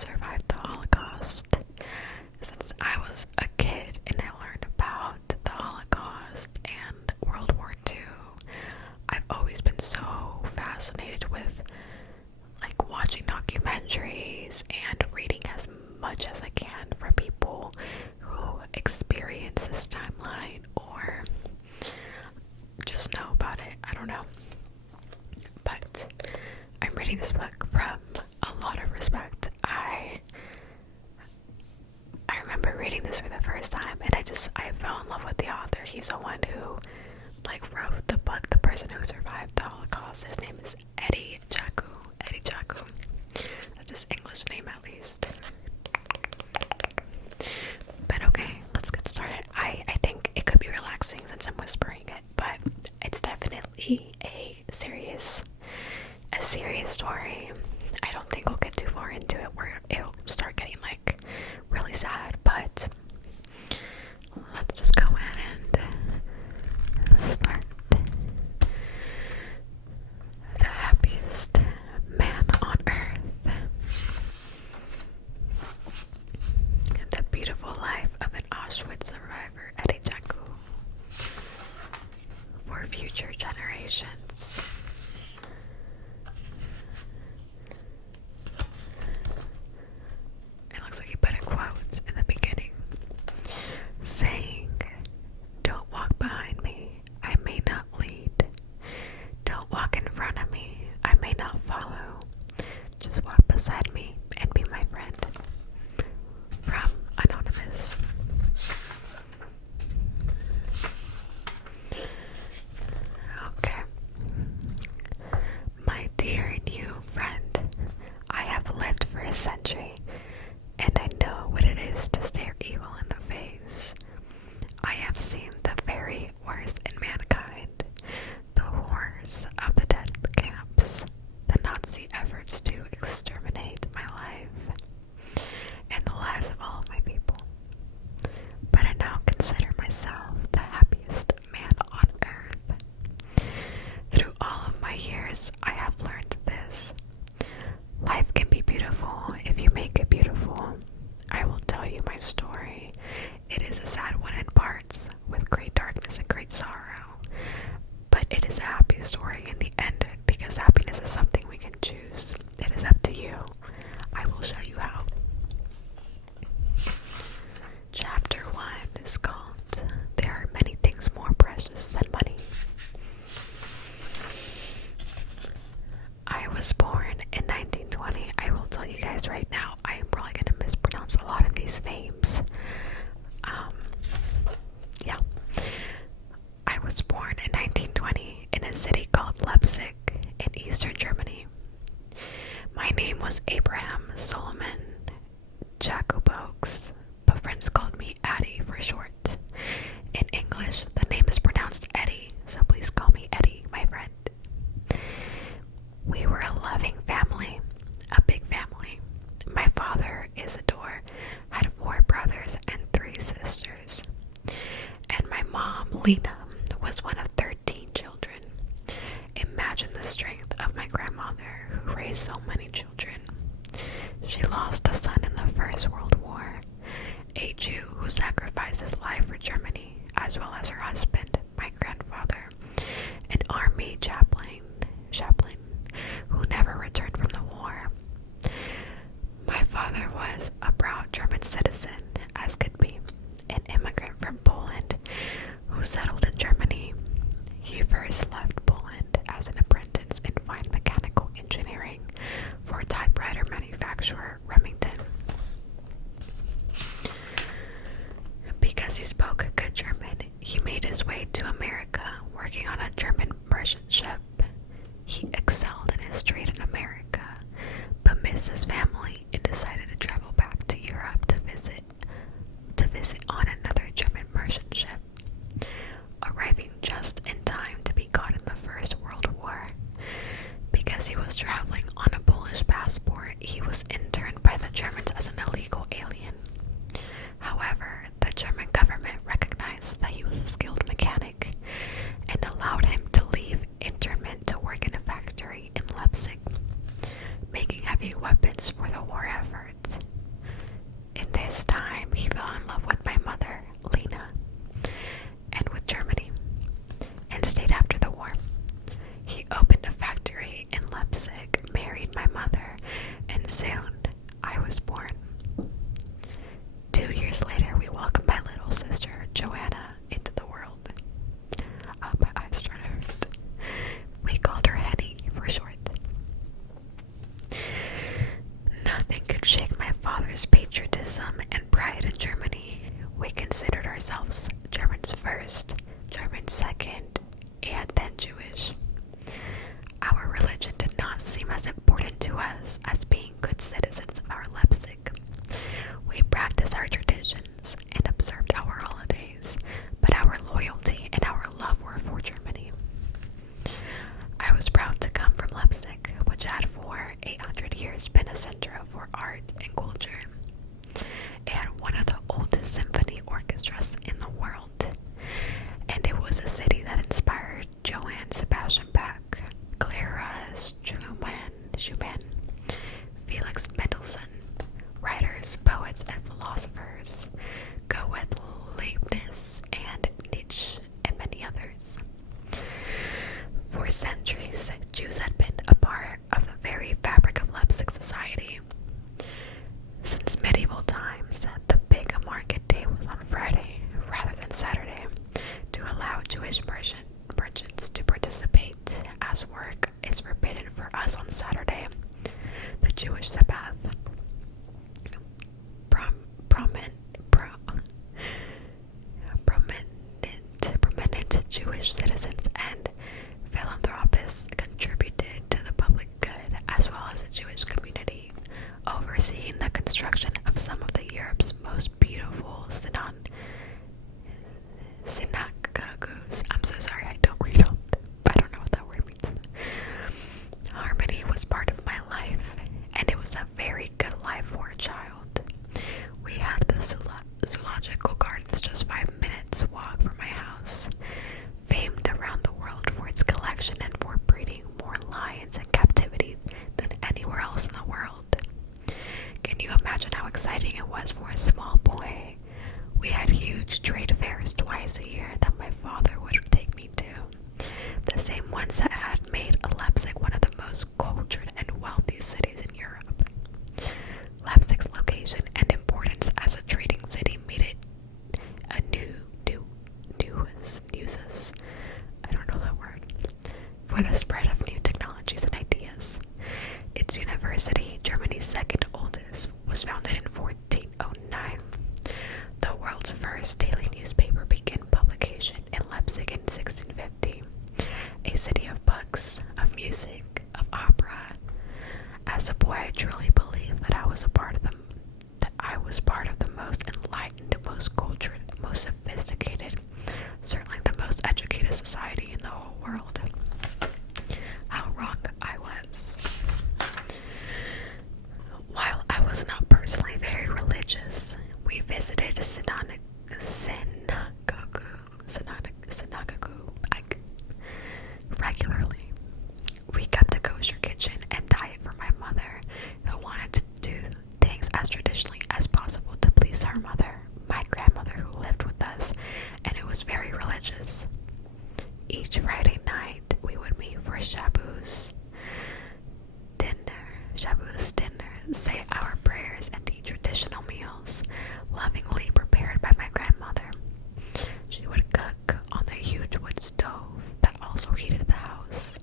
survived the Holocaust. Since I was a kid and I learned about the Holocaust and World War II, I've always been so fascinated with like watching documentaries and reading as much as I can from people who experience this timeline or just know about it. I don't know. But I'm reading this book from a lot of respect. I remember reading this for the first time and I fell in love with the author. He's the one who like wrote the book, the person who survived the Holocaust. His name is Eddie Jaku. Eddie Jaku. That's his English name at least. But okay, let's get started. I think it could be relaxing since I'm whispering it, but it's definitely a serious story. I don't think we'll get too far into it where it'll start getting like really sad, but let's just go in and start. The happiest man on earth. The beautiful life of an Auschwitz survivor, Eddie Jaku, for future generations. It looks like he put a quote in the beginning saying, "Don't walk behind me, I may not lead. Don't walk in front of me, I may not follow. Just walk beside me and be my friend." From Anonymous. Okay. My dear new friend, I have lived for a century, and I know what it is to stare evil in the face. I have seen the very worst in mankind, the horrors of the death camps, the Nazi efforts to exterminate my life, and the lives of all of my people. But I now consider myself the happiest man on earth. Through all of my years, I have learned this. Life can be beautiful if you make it beautiful. I will tell you my story. It is a sad one in parts, with great darkness and great sorrow. But it is a happy story in the end, because happiness is something we can choose. It is up to you. I will show you how. Chapter 1 is called "There Are Many Things More Precious Than Money." I was born in 1920. I will tell you guys right now, I am probably going to mispronounce a lot of these names. Yeah. I was born in 1920 in a city called Leipzig in Eastern Germany. My name was Abraham Solomon Jacobokes, but friends called me Addie for short. In English, the name is pronounced Eddie, so please call me Eddie, my friend. We were a loving family, a big family. My father, Isidore, had 4 brothers and 3 sisters. And my mom, Lena, was one of 13 children. Imagine the strength of my grandmother, who raised so many children. She lost a son in the First World War, a Jew who sacrificed his life for Germany, as well as her husband, my grandfather, an army chaplain, who never returned from the war. My father was a proud German citizen, as could be, an immigrant from Poland who settled in Germany. He first left Poland as an apprentice in fine mechanical engineering for typewriter manufacturer Remington. Because he spoke good German, he made his way to America, working on a German merchant ship. He excelled in his trade in America, but missed his family and decided to travel back to Europe to visit on another German merchant ship, arriving just in time to be caught in the First World War. Because he was traveling on a Polish passport, he was interned by the Germans as an illegal alien. However, the German government recognized that he was a skilled mechanic and allowed him to leave internment to work in a factory in Leipzig, making heavy weapons for the war effort. this time, he fell in love with my mother, Lena, and with Germany, and stayed after the war. He opened a factory in Leipzig, married my mother, and soon I was born. 2 years later, we welcomed my little sister, Joanna, into the world. Oh, my eyes started to hurt. We called her Henny for short. Nothing could shake my father's patriotism and pride in Germany. We considered ourselves Germans first, Germans second, and then Jewish. Our religion did not seem as important to us as being good citizens of our Leipzig. We practiced our traditions and observed our holidays, but our loyalty and our love were for Germany. I was proud to come from Leipzig, which had for 800 years been a center for art and culture. It had one of the oldest symphony orchestras in the world, and it was a city that inspired Johann Sebastian Bach, Clara Schumann, Felix Mendelssohn, writers, poets, and philosophers, Goethe, Leibniz, and Nietzsche, and many others. For centuries, Jews had been a part of the very fabric of Leipzig society. Since medieval times, the big market day was on Friday rather than Saturday to allow Jewish merchants to participate, as work is forbidden for us on Saturday, the Jewish Sabbath. Prominent Jewish citizens and philanthropists contributed to the public good, as well as the Jewish community, overseeing the construction of some of the Europe's most beautiful synagogues. I'm so sorry, I don't know what that word means. Harmony was part of my life, and it was a very good life for a child. We had the zoological gardens just 5 minutes walk from my house, famed around the world for its collection and for breeding more lions in captivity than anywhere else in the world. Can you imagine how exciting it was for a small boy? We had huge trade fairs twice a year that my father would take me to, the same ones that had made Leipzig one of the most cultured and wealthy cities in Europe. Leipzig's location and importance as a trading city made it a nuisance, I don't know that word, for the spread of new technologies and ideas. Its university, Germany's second oldest, was founded in 1409. The world's first daily newspaper began publication in Leipzig in 1650, a city of books, of music, of opera. As a boy, I truly believed that I was part of the most enlightened, most cultured, most sophisticated, certainly the most educated society in the whole world. How wrong I was. While I was not personally very religious, we visited a synagogue regularly. We kept a kosher kitchen and diet for my mother, who wanted to do things as traditionally as possible to please her mother, my grandmother, who lived with us, and who was very religious. Each Friday night, we would meet for Shabbos dinner, say our prayers, and eat traditional meals, lovingly prepared by my grandmother. She would cook on the huge wood stove that also heated the house.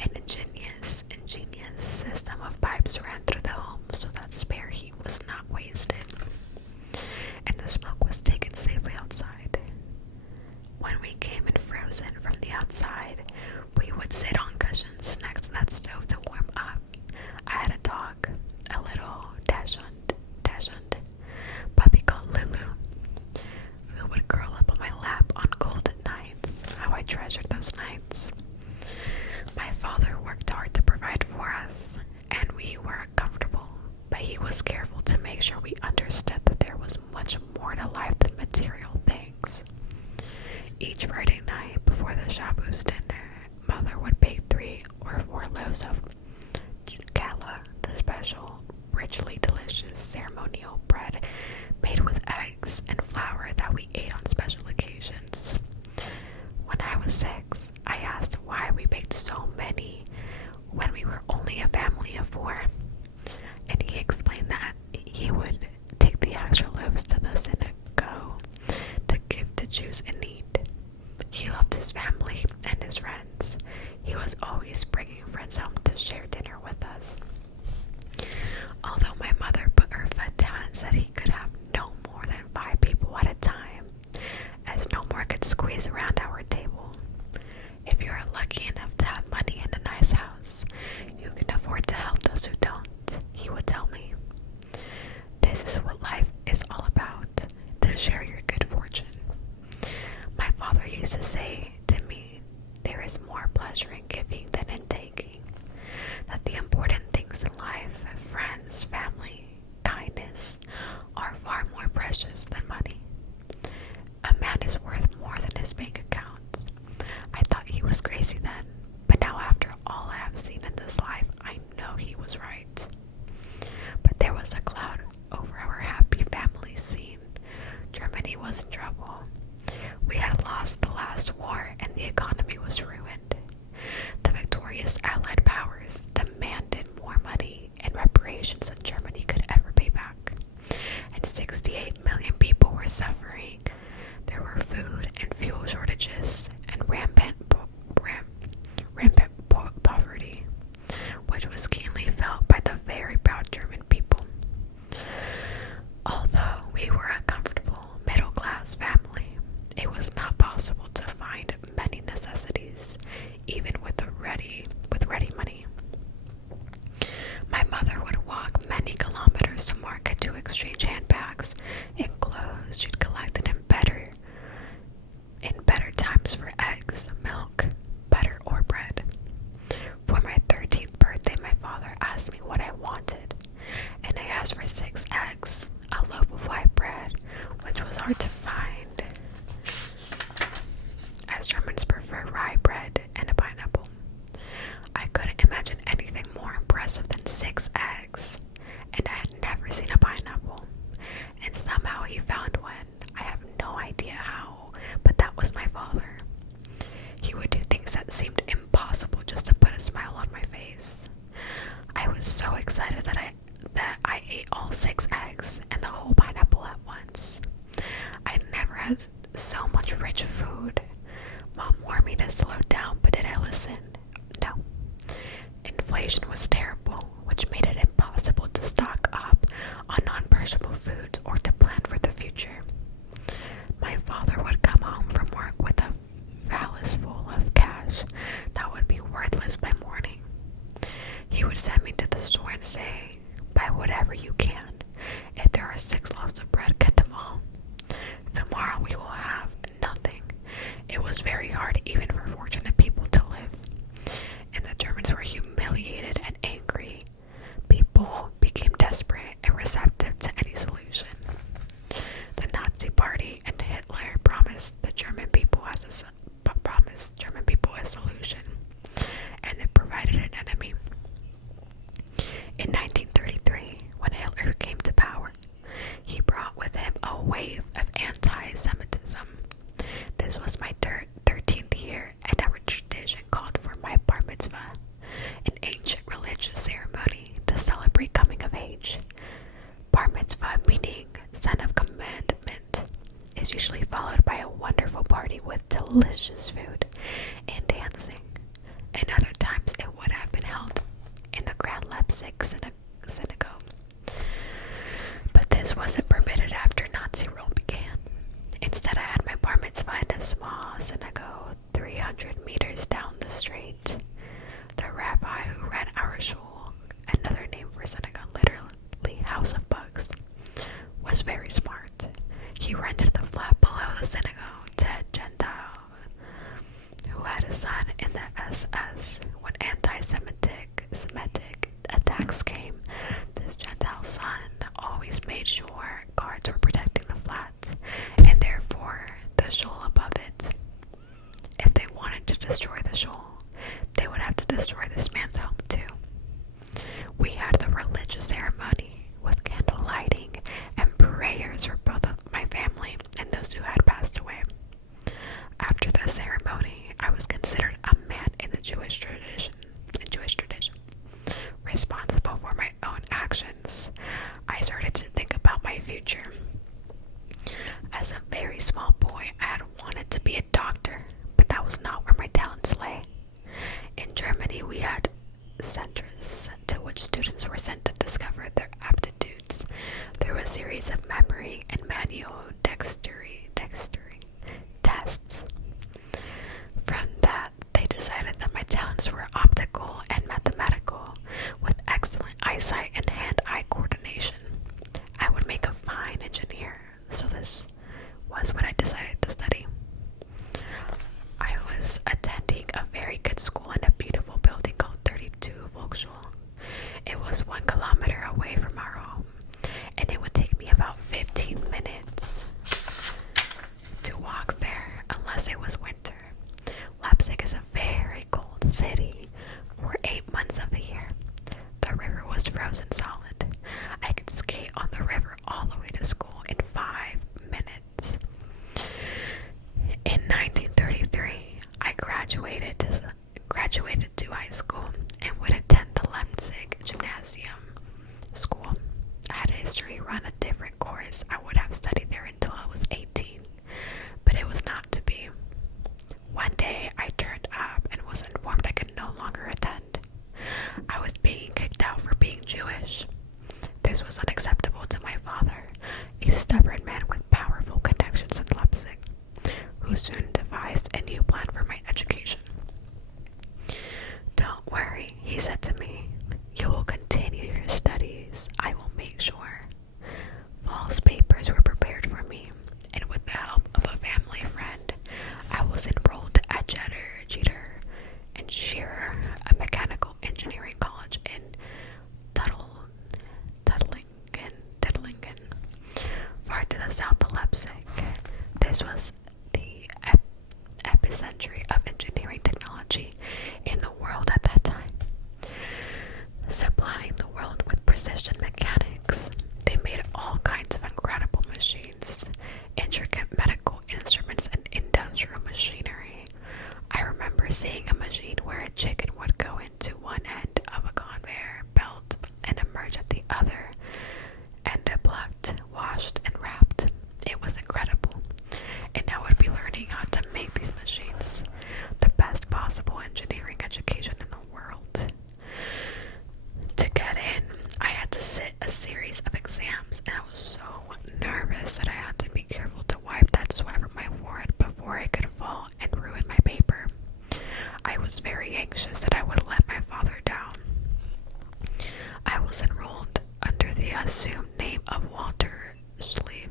An ingenious system of pipes ran through the home so that spare heat was not wasted, and the smoke was taken safely outside. When we came in frozen from the outside, we would sit on cushions next to that stove to warm up. I had a dog, a little dachshund puppy called Lulu, who would curl up on my lap on cold nights. How I treasured those nights. My father worked hard to provide for us, and we were comfortable, but he was careful to make sure we understood that there was much more to life than material things. Each Friday night before the Shabbos dinner, Mother would bake 3 or 4 loaves of challah, the special, richly delicious ceremonial bread was a cloud over our happy family scene. Germany was in trouble. We had lost the last war and the economy was ruined. The victorious Allied powers demanded more money and reparations than Germany could ever pay back. And 68 million people were suffering. There were food and fuel shortages and rampant poverty, which was keenly felt by the very proud German people. Although we were a comfortable middle-class family, it was not possible to find many necessities, even with ready money. My mother would walk many kilometers to market to exchange handbags and clothes she'd collected in better times for eggs, milk, butter, or bread. For my 13th birthday, my father asked me what I wanted, and I asked for 6 eggs, a loaf of white bread, which was hard to find, as Germans prefer rye bread and a pineapple. I couldn't imagine anything more impressive than 6 eggs, and I had never seen a pineapple, and somehow he found one. I have no idea how, but that was my father. He would do things that seemed impossible just to put a smile on my face. I was so excited that I ate all 6 eggs and the whole pineapple at once. I'd never had so much rich food. Mom warned me to slow down, but did I listen? No. Inflation was terrible, which made it impossible to stock up on non-perishable foods or to plan for the future. My father would come home from work with a valise full of cash that would be worthless by morning. He would send me to the store and say, "Buy whatever you can. If there are 6 loaves of bread, get them all. Tomorrow we will have nothing." It was very hard even for fortunate people to live, and the Germans were humiliated and angry. People became desperate and receptive to any solution. The Nazi Party and Hitler promised German people a solution, and they provided an enemy. In 1933, when Hitler came to power, he brought with him a wave of anti-Semitism. This was my 13th year, and our tradition called for my bar mitzvah, an ancient religious ceremony to celebrate coming of age. Bar mitzvah, meaning son of commandment, is usually followed by a wonderful party with delicious food and dancing. And other times it would have been held in the Grand Leipzig synagogue. But this wasn't permitted after Nazi rule began. Instead, I had my bar mitzvah in a small synagogue 300 meters down the street. The rabbi who ran our shul, another name for synagogue, literally house of bugs, was very smart. He rented the flat below the synagogue to Gentile the assumed name of Walter Schlief,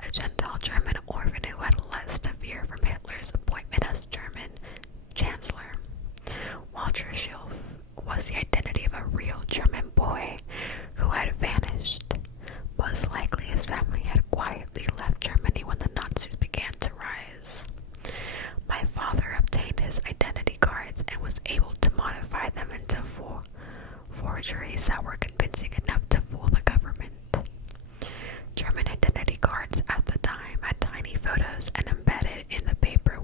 a Gentile German orphan who had less to fear from Hitler's appointment as German Chancellor. Walter Schlief was the identity of a real German boy who had vanished. Most likely his family had quietly left Germany when the Nazis began to rise. My father obtained his identity cards and was able to modify them into forgeries that were convincing enough to fool the government. German identity cards at the time had tiny photos embedded in the paper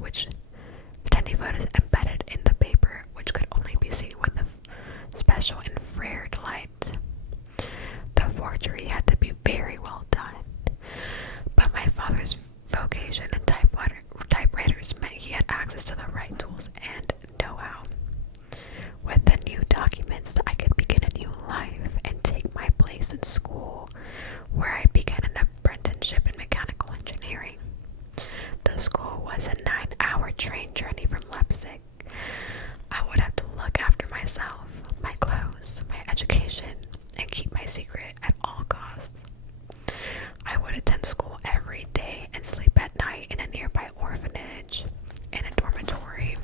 which could only be seen with a special infrared light. The forgery had to be very well done, but my father's vocation in typewriters meant he had access to the right tools and know-how. With the new documents, I could begin a new life and take my place in school, where I began an apprenticeship in mechanical engineering. The school was a 9-hour train journey from Leipzig. I would have to look after myself, my clothes, my education, and keep my secret at all costs. I would attend school every day and sleep at night in a nearby orphanage in a dormitory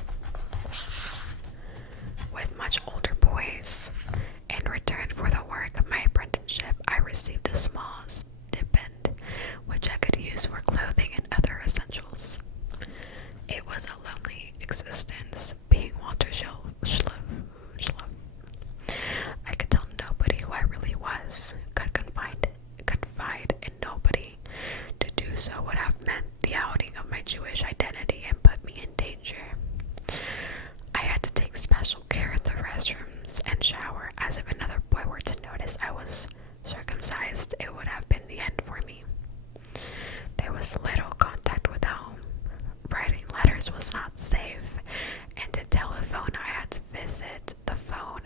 with much older boys. In return for the work of my apprenticeship, I received a small stipend, which I could use for clothing and other essentials. It was a lonely existence, being Walter Schlief. I could tell nobody who I really was, could confide in nobody. To do so would have meant the outing of my Jewish identity and put me in danger. I had to take special care of the restrooms and shower, as if another boy were to notice I was circumcised, it would have been the end for me. There was little contact with home. Writing letters was not safe, and to telephone I had to visit the phone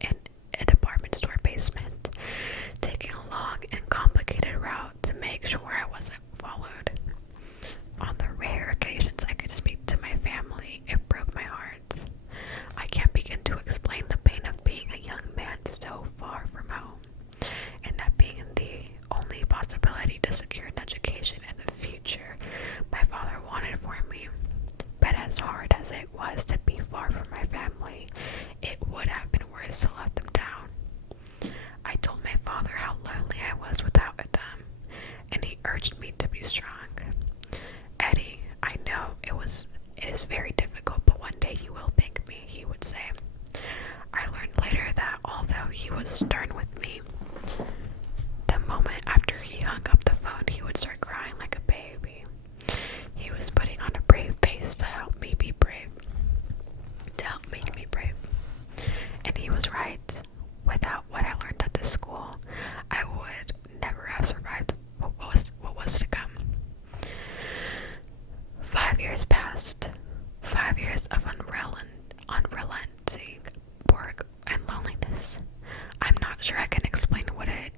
in a department store basement, taking a long and complicated route to make sure I wasn't followed. On the rare occasions I could speak to my family, it broke my heart. I can't begin to explain the pain of being a young man so far from home, and that being the only possibility to secure an education in the future my father wanted for me. But as hard as it was to be far from my family, it would have been worse to let them down. I told my father how lonely I was without them, and he urged me to be strong. Eddie, I know it is very difficult, but one day you will thank me, he would say. I learned later that although he was stern with me, the moment after he hung up the phone, he would start crying like a baby. He was putting on a brave face to help me be brave. To help make me brave. And he was right. Without what I learned at this school, I would never have survived what was to come. 5 years passed. 5 years of unrelenting work and loneliness. I'm not sure I can explain what it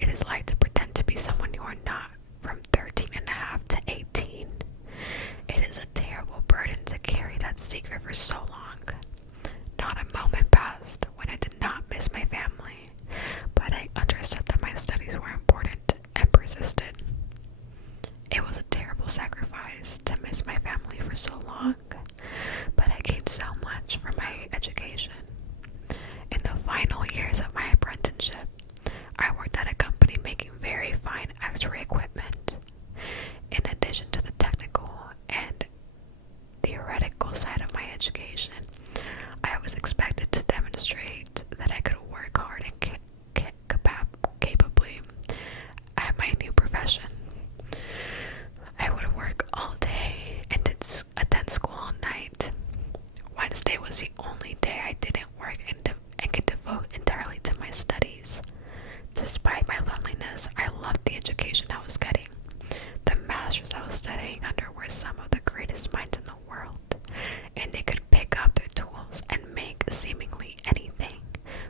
is like to pretend to be someone you are not from 13 and a half to 18. It is a terrible burden to carry that secret for so long. Not a moment passed when I did not miss my family, but I understood that my studies were important and persisted. It was a terrible sacrifice to miss my family for so long, but I gained so much from my education. In the final years of my apprenticeship, I worked at a company making very fine X-ray equipment. In addition to the technical and theoretical side of my education, I was expected to demonstrate that I could work hard and capably at my new profession. I would work all day and attend school all night. Wednesday was the only day I didn't work and could devote entirely to my studies. Despite my loneliness, I loved the education I was getting. The masters I was studying under were some of the greatest minds in the world, and they could pick up their tools and make seemingly anything,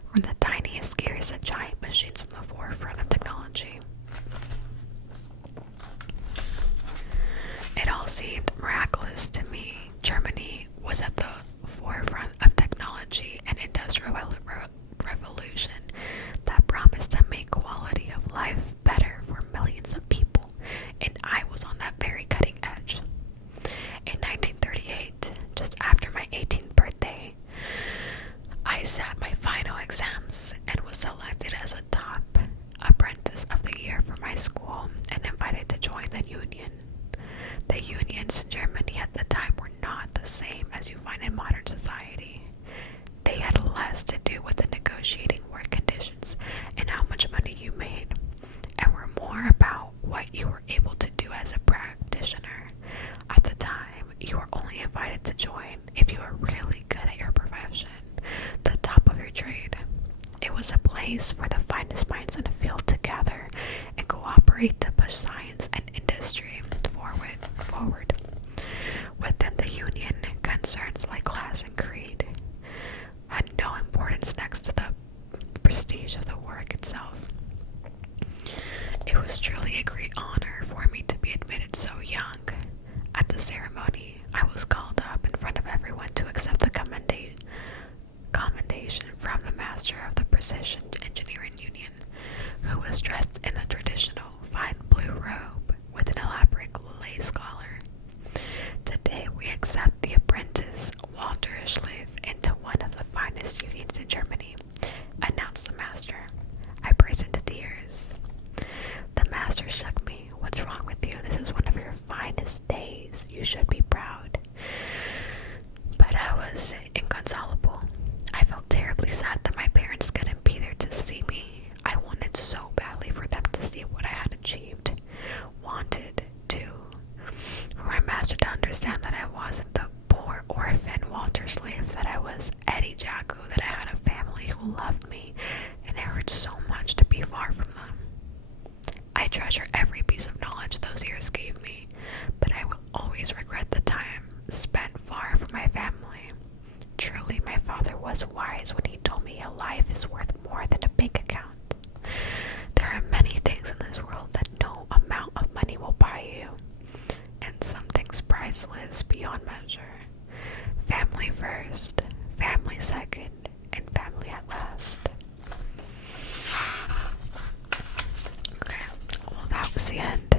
from the tiniest gears to giant machines in the forefront of technology. It all seemed miraculous to me. Germany was at the forefront of technology and industrial revolution, place where the finest minds in the field to gather and cooperate to push science and industry forward. Within the Union, concerns like class and creed had no importance next to the prestige of the work itself. It was truly a great honor for me to be admitted so young. At the ceremony, I was called up in front of everyone to accept the commendation from the master of the Precision Engineering Union, who was dressed in the traditional fine blue robe with an elaborate lace collar. Today we accept the apprentice Walter Schliff into one of the finest unions in Germany, announced the master. I burst into tears. The master shook me. What's wrong with you? This is one of your finest days. You should be proud. But I was inconsolable. I felt terribly sad that my parents couldn't be there to see me. I wanted so badly for them to see what I had achieved. Wanted for my master to understand that I wasn't the poor orphan Walter Schliff, that I was Eddie Jacko, that I had a family who loved me, and it hurt so much to be far from them. I treasure every piece of knowledge those years gave me, but I will always regret the time spent far from my family. Truly, my father was wise when he told me a life is worth more than a bank account. There are many things in this world that no amount of money will buy you, and some things priceless beyond measure. Family first, family second, and family at last. Okay, well, that was the end.